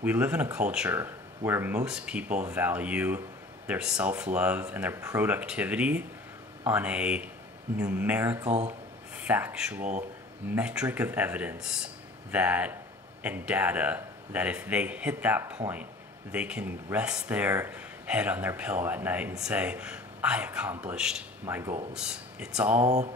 We live in a culture where most people value their self-love and their productivity on a numerical, factual metric of evidence that and data that if they hit that point, they can rest their head on their pillow at night and say, I accomplished my goals. It's all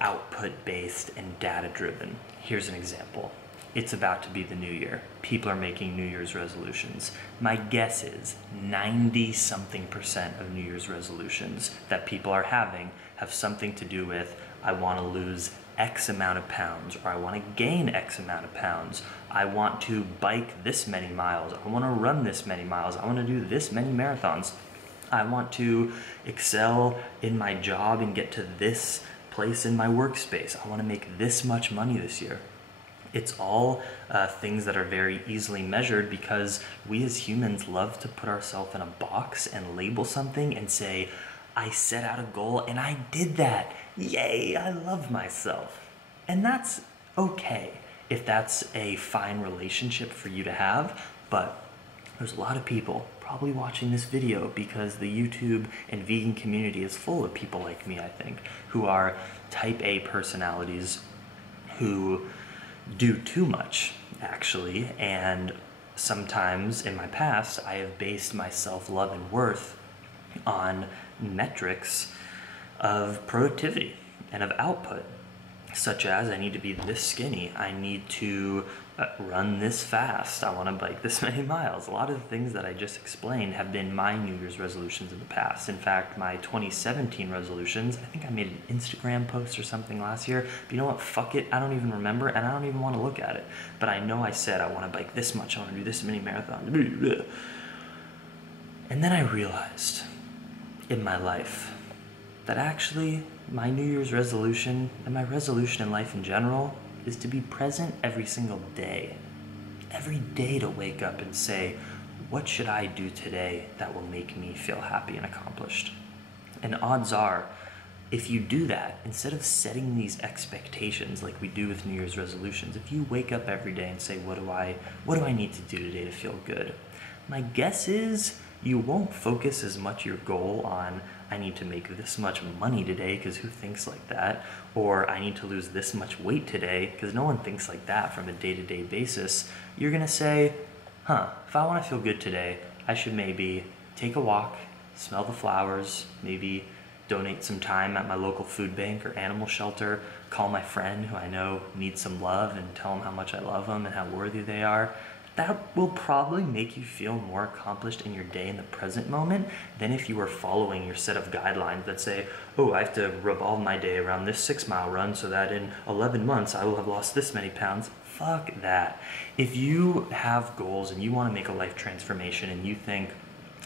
output based and data driven. Here's an example. It's about to be the new year. People are making New Year's resolutions. My guess is 90-something% of New Year's resolutions that people are having have something to do with, I want to lose X amount of pounds, or I want to gain X amount of pounds. I want to bike this many miles. I want to run this many miles. I want to do this many marathons. I want to excel in my job and get to this place in my workspace. I want to make this much money this year. It's all things that are very easily measured because we as humans love to put ourselves in a box and label something and say, I set out a goal and I did that. Yay, I love myself. And that's okay if that's a fine relationship for you to have, but there's a lot of people probably watching this video because the YouTube and vegan community is full of people like me, I think, who are type A personalities who do too much, actually, and sometimes in my past I have based my self-love and worth on metrics of productivity and of output, such as I need to be this skinny, I need to run this fast, I want to bike this many miles. A lot of the things that I just explained have been my New Year's resolutions in the past. In fact, my 2017 resolutions, I think I made an Instagram post or something last year, but you know what, fuck it, I don't even remember and I don't even want to look at it. But I know I said I want to bike this much, I want to do this many marathons. And then I realized in my life that actually my New Year's resolution and my resolution in life in general is to be present every single day. Every day to wake up and say, what should I do today that will make me feel happy and accomplished? And odds are, if you do that, instead of setting these expectations like we do with New Year's resolutions, if you wake up every day and say, what do I need to do today to feel good? My guess is you won't focus as much your goal on, I need to make this much money today, because who thinks like that? Or I need to lose this much weight today, because no one thinks like that from a day-to-day basis. You're gonna say, if I want to feel good today, I should maybe take a walk, smell the flowers, maybe donate some time at my local food bank or animal shelter, call my friend who I know needs some love and tell them how much I love them and how worthy they are. That will probably make you feel more accomplished in your day in the present moment than if you were following your set of guidelines that say, oh, I have to revolve my day around this 6-mile run so that in 11 months I will have lost this many pounds. Fuck that. If you have goals and you want to make a life transformation and you think,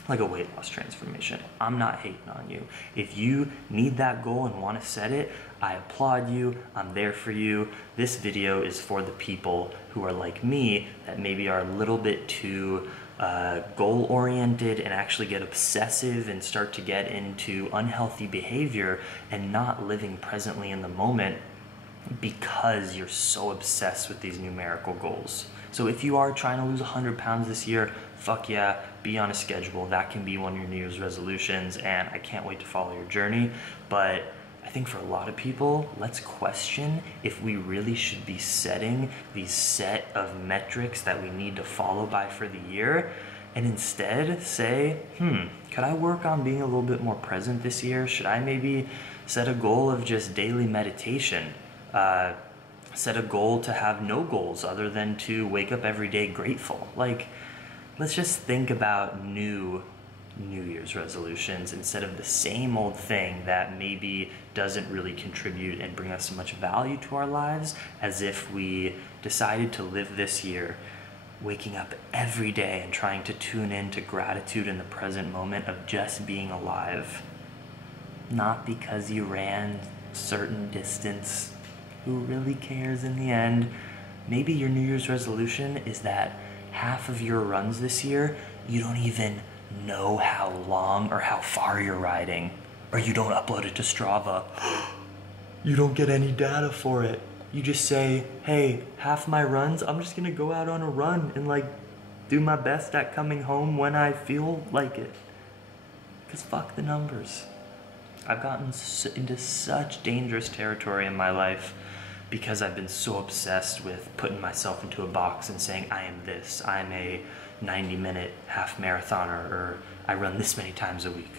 like a weight loss transformation, I'm not hating on you. If you need that goal and want to set it, I applaud you, I'm there for you. This video is for the people who are like me that maybe are a little bit too goal-oriented and actually get obsessive and start to get into unhealthy behavior and not living presently in the moment because you're so obsessed with these numerical goals. So if you are trying to lose 100 pounds this year, fuck yeah, be on a schedule. That can be one of your New Year's resolutions, and I can't wait to follow your journey. But I think for a lot of people, let's question if we really should be setting these set of metrics that we need to follow by for the year, and instead say, could I work on being a little bit more present this year? Should I maybe set a goal of just daily meditation? Set a goal to have no goals other than to wake up every day grateful. Like, let's just think about new New Year's resolutions instead of the same old thing that maybe doesn't really contribute and bring us so much value to our lives, as if we decided to live this year waking up every day and trying to tune in to gratitude in the present moment of just being alive. Not because you ran a certain distance. Who really cares in the end? Maybe your New Year's resolution is that half of your runs this year, you don't even know how long or how far you're riding, or you don't upload it to Strava. You don't get any data for it. You just say, hey, half my runs, I'm just gonna go out on a run and like do my best at coming home when I feel like it. Because fuck the numbers. I've gotten into such dangerous territory in my life because I've been so obsessed with putting myself into a box and saying, I am this, I'm a 90-minute half marathoner, or I run this many times a week.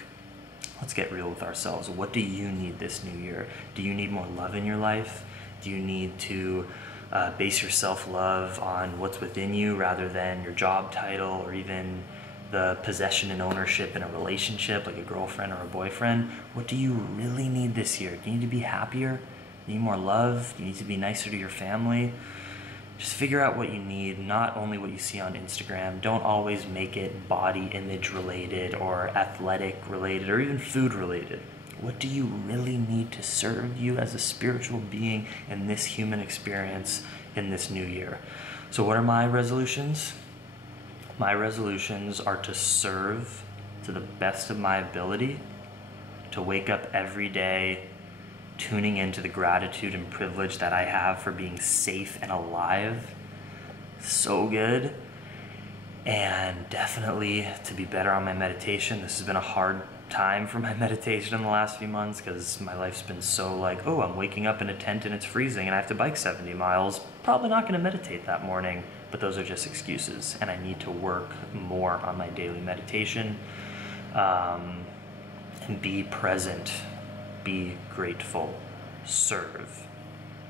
Let's get real with ourselves. What do you need this new year? Do you need more love in your life? Do you need to base your self-love on what's within you rather than your job title or even the possession and ownership in a relationship like a girlfriend or a boyfriend? What do you really need this year? Do you need to be happier? Do you need more love? Do you need to be nicer to your family? Just figure out what you need, not only what you see on Instagram. Don't always make it body image related or athletic related or even food related. What do you really need to serve you as a spiritual being in this human experience in this new year? So what are my resolutions? My resolutions are to serve to the best of my ability, to wake up every day tuning into the gratitude and privilege that I have for being safe and alive. So good. And definitely to be better on my meditation. This has been a hard time for my meditation in the last few months because my life's been so like, oh, I'm waking up in a tent and it's freezing and I have to bike 70 miles. Probably not going to meditate that morning, but those are just excuses. And I need to work more on my daily meditation and be present. Be grateful, serve.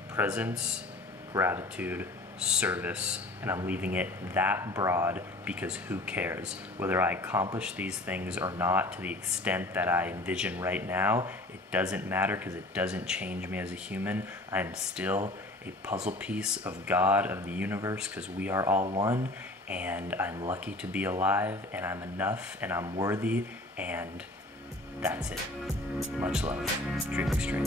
Presence, gratitude, service, and I'm leaving it that broad because who cares? Whether I accomplish these things or not to the extent that I envision right now, it doesn't matter because it doesn't change me as a human. I'm still a puzzle piece of God, of the universe, because we are all one, and I'm lucky to be alive, and I'm enough, and I'm worthy, and that's it. Much love. Dream Extreme.